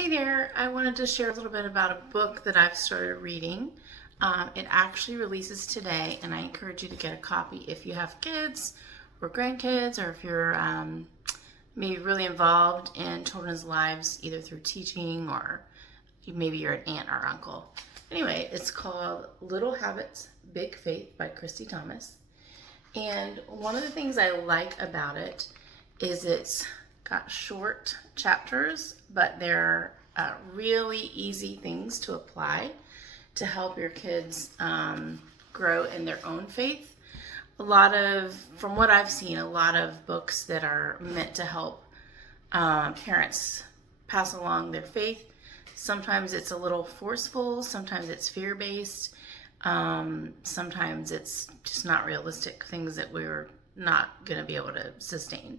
Hey there, I wanted to share a little bit about a book that I've started reading. It actually releases today, and I encourage you to get a copy if you have kids or grandkids, or if you're maybe really involved in children's lives, either through teaching or maybe you're an aunt or uncle. Anyway, it's called Little Habits, Big Faith by Christy Thomas. And one of the things I like about it is it's got short chapters, but they're really easy things to apply to help your kids grow in their own faith. From what I've seen, a lot of books that are meant to help parents pass along their faith. Sometimes it's a little forceful, sometimes it's fear-based, sometimes it's just not realistic, things that we're not going to be able to sustain.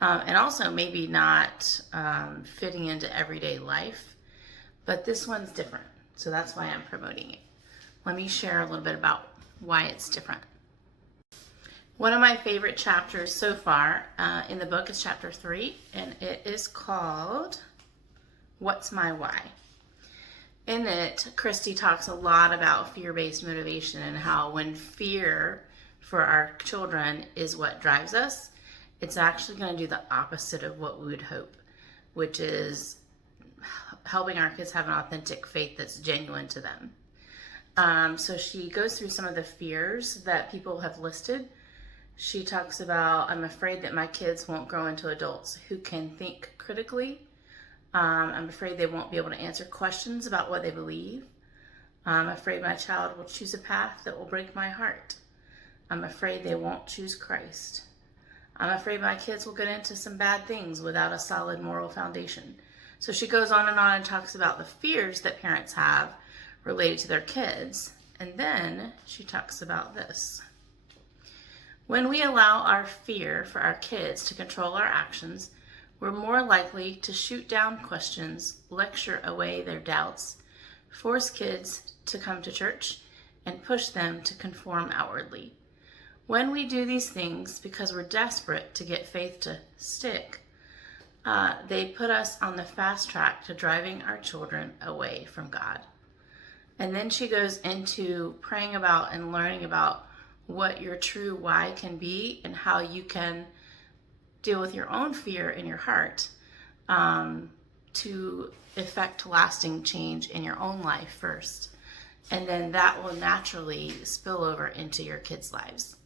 And also maybe not fitting into everyday life, but this one's different. So that's why I'm promoting it. Let me share a little bit about why it's different. One of my favorite chapters so far in the book is chapter 3, and it is called What's My Why? In it, Christy talks a lot about fear-based motivation and how when fear for our children is what drives us, it's actually going to do the opposite of what we would hope, which is helping our kids have an authentic faith that's genuine to them. So she goes through some of the fears that people have listed. She talks about, I'm afraid that my kids won't grow into adults who can think critically. I'm afraid they won't be able to answer questions about what they believe. I'm afraid my child will choose a path that will break my heart. I'm afraid they won't choose Christ. I'm afraid my kids will get into some bad things without a solid moral foundation. So she goes on and talks about the fears that parents have related to their kids. And then she talks about this. When we allow our fear for our kids to control our actions, we're more likely to shoot down questions, lecture away their doubts, force kids to come to church, and push them to conform outwardly. When we do these things because we're desperate to get faith to stick, they put us on the fast track to driving our children away from God. And then she goes into praying about and learning about what your true why can be and how you can deal with your own fear in your heart to effect lasting change in your own life first. And then that will naturally spill over into your kids' lives.